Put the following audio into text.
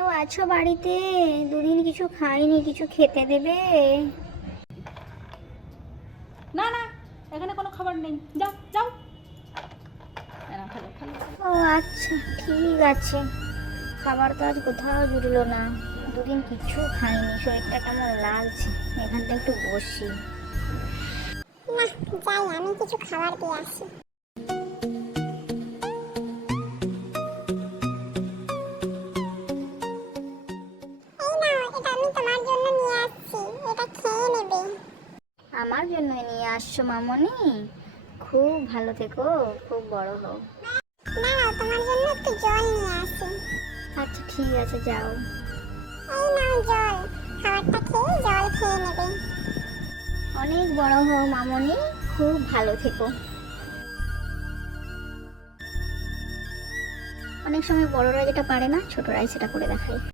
কেউ আছো বাড়িতে? দুদিন কিছু খাইনি, কিছু খেতে দেবে? না না, এখানে কোনো খাবার নেই, যাও যাও। না, খালো খালো। ও আচ্ছা, ঠিক আছে। খাবার তো আজ কোথাও জুটলো না, দুদিন কিছু খাইনি, শরীরটা কেমন লাগছে। এখানটা একটু বসি। না, যাই আমি কিছু খাবার দিয়ে আসি। এই নাও, এটা আমি তোমার জন্য নিয়ে আসছি, এটা খেয়ে নেবে। আমার জন্য নিয়ে আসছো মামনি? খুব ভালো থেকো, খুব বড় হও। দাঁড়াও, তোমার জন্য একটু জল নিয়ে আসি। আচ্ছা ঠিক আছে, যাও। এই নাও জল, খাবারটা খেয়ে জল খেয়ে নেবে। অনেক বড় হও মামনি, খুব ভালো থেকো। অনেক সময় বড়রাই যেটা পারে না, ছোটরাই সেটা করে দেখায়।